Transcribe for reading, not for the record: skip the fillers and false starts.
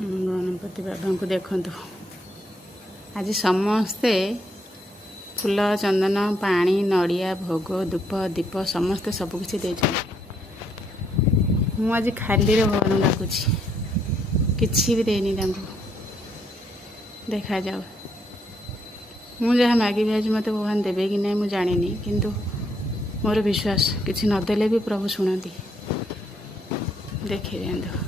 गणपति बाबा को देखु आज समस्ते फूल चंदन पानी नड़िया भोग धूप दीप समस्ते सबकिछि देछन। आज खाली भगवान डाकुछि किछि भी देनी देखा जाओ मु जहाँ मागिबी आज मते भगवान देवे कि नहीं मु जानिनी किंतु मोर विश्वास किछि नदेले भी प्रभु शुणती देखिए दिखाँ